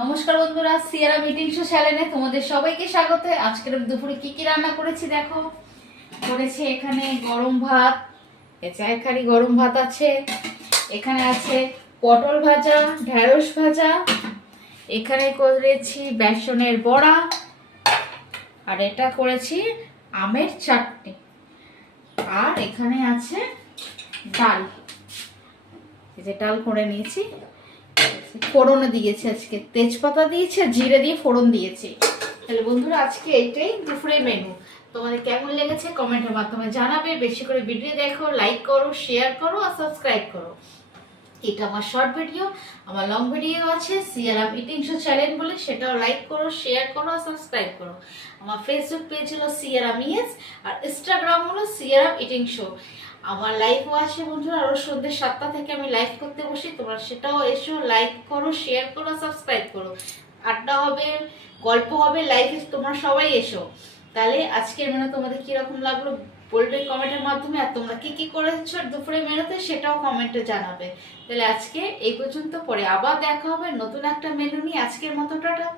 নমস্কার বন্ধুরা, সিয়ারা meeting show চ্যানেলে তোমাদের সবাইকে স্বাগত। আজকের দুপুরে কি কি রান্না করেছি দেখো। করেছি এখানে গরম ভাত, এখানে গরম ভাত আছে, এখানে আছে পটল ভাজা, ঢেঁড়স ভাজা, এখানে করেছি বেসনের বড়া, আর এটা করেছি আমের চাটনি, আর এখানে আছে ডাল। এই যে ডাল করে নিয়েছি, ফোড়নে দিয়েছি, আজকে তেজপাতা দিয়েছি আর জিরে দিয়ে ফোড়ন দিয়েছি। তাহলে বন্ধুরা আজকে এইটাই দুপুরের মেনু। তোমাদের কেমন লেগেছে কমেন্টের মাধ্যমে জানাবে। বেশি করে ভিডিও দেখো, লাইক করো, শেয়ার করো আর সাবস্ক্রাইব করো। এটা আমার শর্ট ভিডিও, আমার লং ভিডিও আছে সিয়ারাম ইটিং শো চ্যানেল বলে, সেটাও লাইক করো, শেয়ার করো আর সাবস্ক্রাইব করো। আমার ফেসবুক পেজ হলো সিয়ারাম ইয়েস, আর ইনস্টাগ্রাম হলো সিয়ারাম ইটিং শো। আমার লাইভও আছে বন্ধুরা, আরও সন্ধ্যে 7টা থেকে আমি লাইভ করতে বসি, তোমরা সেটাও এসো, লাইক করো, শেয়ার করো, সাবস্ক্রাইব করো। আড্ডা হবে, গল্প হবে, লাইভে তোমরা সবাই এসো। তাহলে আজকের মেনু তোমাদের কিরকম লাগলো বলবে কমেন্টের মাধ্যমে, আর তোমরা কি কি করেছো দুপুরে মেনুতে সেটাও কমেন্টে জানাবে। তাহলে আজকে এই পর্যন্ত, পরে আবার দেখা হবে নতুন একটা মেনু নিয়ে। আজকের মতো টাটা।